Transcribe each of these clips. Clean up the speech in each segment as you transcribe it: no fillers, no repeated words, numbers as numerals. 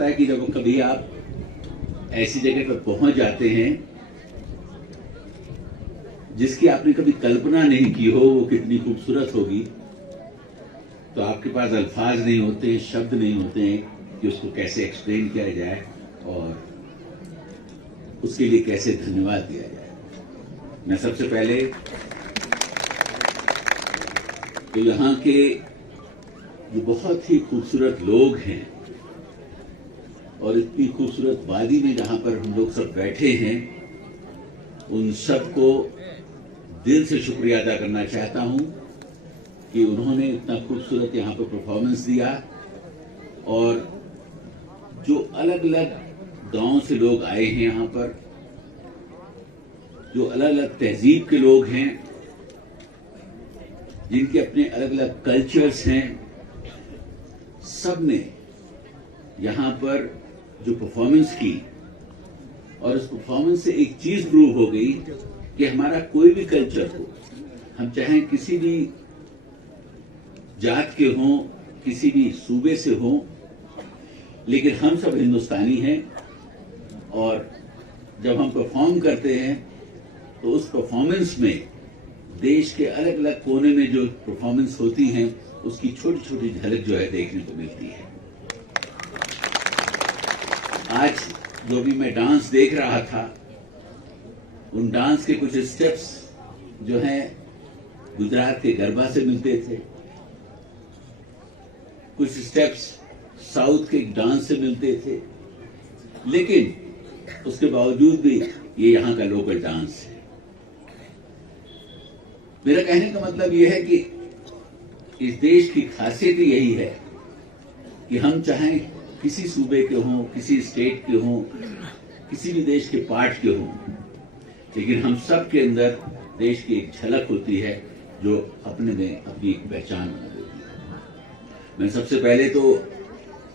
जाता है कि जब कभी आप ऐसी जगह पर पहुंच जाते हैं जिसकी आपने कभी कल्पना नहीं की हो वो कितनी खूबसूरत होगी, तो आपके पास अल्फाज नहीं होते, शब्द नहीं होते हैं कि उसको कैसे एक्सप्लेन किया जाए और उसके लिए कैसे धन्यवाद दिया जाए। मैं सबसे पहले तो यहाँ के जो बहुत ही खूबसूरत लोग हैं और इतनी खूबसूरत वादी में जहां पर हम लोग सब बैठे हैं, उन सबको दिल से शुक्रिया अदा करना चाहता हूं कि उन्होंने इतना खूबसूरत यहां पर परफॉर्मेंस दिया। और जो अलग अलग गांव से लोग आए हैं यहां पर, जो अलग अलग तहजीब के लोग हैं, जिनके अपने अलग अलग कल्चर्स हैं, सब ने यहां पर जो परफॉर्मेंस की और उस परफॉर्मेंस से एक चीज प्रूव हो गई कि हमारा कोई भी कल्चर हो, हम चाहे किसी भी जात के हों, किसी भी सूबे से हों, लेकिन हम सब हिंदुस्तानी हैं। और जब हम परफॉर्म करते हैं तो उस परफॉर्मेंस में देश के अलग अलग कोने में जो परफॉर्मेंस होती हैं उसकी छोटी छोटी झलक जो है देखने को मिलती है। आज जो भी मैं डांस देख रहा था, उन डांस के कुछ स्टेप्स जो हैं गुजरात के गरबा से मिलते थे, कुछ स्टेप्स साउथ के डांस से मिलते थे, लेकिन उसके बावजूद भी ये यहाँ का लोकल डांस है। मेरा कहने का मतलब यह है कि इस देश की खासियत यही है कि हम चाहे किसी सूबे के हों, किसी स्टेट के हों, किसी भी देश के पार्ट के हों, लेकिन हम सब के अंदर देश की एक झलक होती है जो अपने में अपनी एक पहचान बना देती है। मैं सबसे पहले तो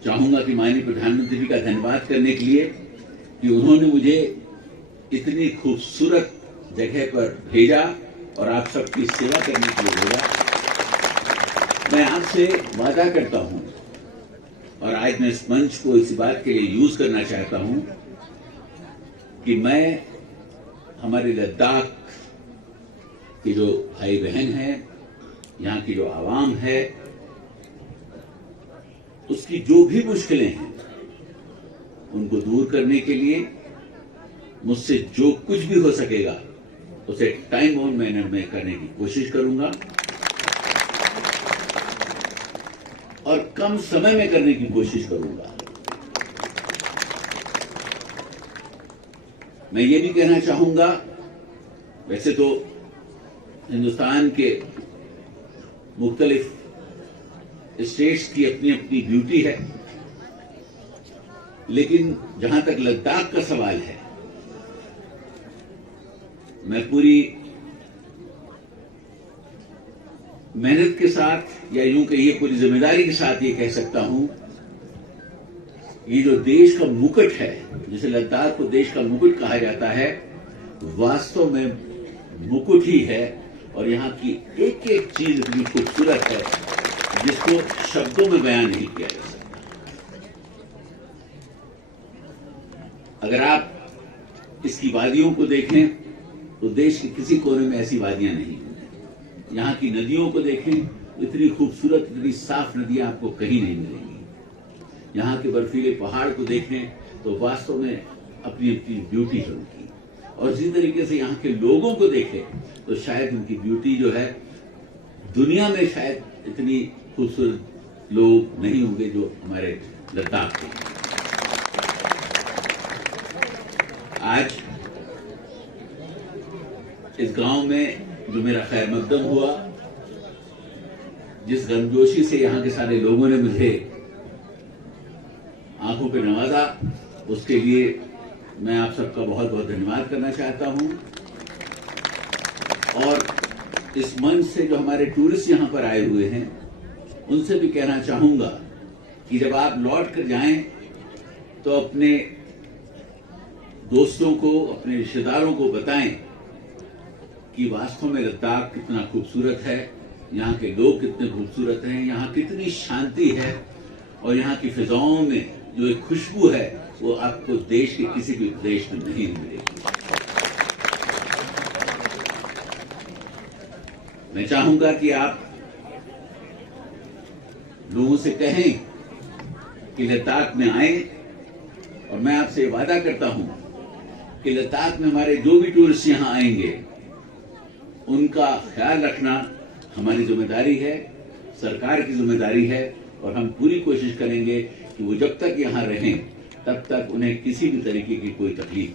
चाहूंगा कि माननीय प्रधानमंत्री जी का धन्यवाद करने के लिए कि उन्होंने मुझे इतनी खूबसूरत जगह पर भेजा और आप सबकी सेवा करने के लिए भेजा। मैं आपसे वादा करता हूं और आज मैं इस मंच को इस बात के लिए यूज करना चाहता हूं कि मैं हमारे लद्दाख के जो भाई बहन हैं, यहाँ की जो आवाम है, उसकी जो भी मुश्किलें हैं उनको दूर करने के लिए मुझसे जो कुछ भी हो सकेगा उसे टाइम ऑन मैनर में करने की कोशिश करूंगा और कम समय में करने की कोशिश करूंगा। मैं ये भी कहना चाहूंगा, वैसे तो हिंदुस्तान के मुख्तलिफ स्टेट्स की अपनी अपनी ब्यूटी है, लेकिन जहां तक लद्दाख का सवाल है, मैं पूरी मेहनत के साथ या यूं कहिए पूरी जिम्मेदारी के साथ ये कह सकता हूं, ये जो देश का मुकुट है, जिसे लद्दाख को देश का मुकुट कहा जाता है, वास्तव में मुकुट ही है। और यहाँ की एक एक चीज इतनी खूबसूरत है जिसको शब्दों में बयान नहीं किया जा सकता। अगर आप इसकी वादियों को देखें तो देश के किसी कोने में ऐसी वादियां नहीं हैं। यहाँ की नदियों को देखें, इतनी खूबसूरत, इतनी साफ नदियां आपको कहीं नहीं मिलेंगी। यहाँ के बर्फीले पहाड़ को देखें तो वास्तव में अपनी अपनी ब्यूटी है उनकी। और इसी तरीके से यहाँ के लोगों को देखें तो शायद उनकी ब्यूटी जो है, दुनिया में शायद इतनी खूबसूरत लोग नहीं होंगे जो हमारे लद्दाख के। आज इस गांव में जो मेरा खैर मकदम हुआ, जिस गर्मजोशी से यहाँ के सारे लोगों ने मुझे आंखों पे नवाजा, उसके लिए मैं आप सबका बहुत बहुत धन्यवाद करना चाहता हूं। और इस मंच से जो हमारे टूरिस्ट यहां पर आए हुए हैं, उनसे भी कहना चाहूंगा कि जब आप लौट कर जाएं तो अपने दोस्तों को, अपने रिश्तेदारों को बताएं कि वास्तव में लद्दाख कितना खूबसूरत है, यहाँ के लोग कितने खूबसूरत हैं, यहाँ कितनी शांति है और यहाँ की फिजाओं में जो एक खुशबू है वो आपको देश के किसी भी प्रदेश में नहीं मिलेगी। मैं चाहूंगा कि आप लोगों से कहें कि लद्दाख में आए, और मैं आपसे वादा करता हूं कि लद्दाख में हमारे जो भी टूरिस्ट यहां आएंगे उनका ख्याल रखना हमारी जिम्मेदारी है, सरकार की जिम्मेदारी है, और हम पूरी कोशिश करेंगे कि वो जब तक यहां रहें तब तक उन्हें किसी भी तरीके की कोई तकलीफ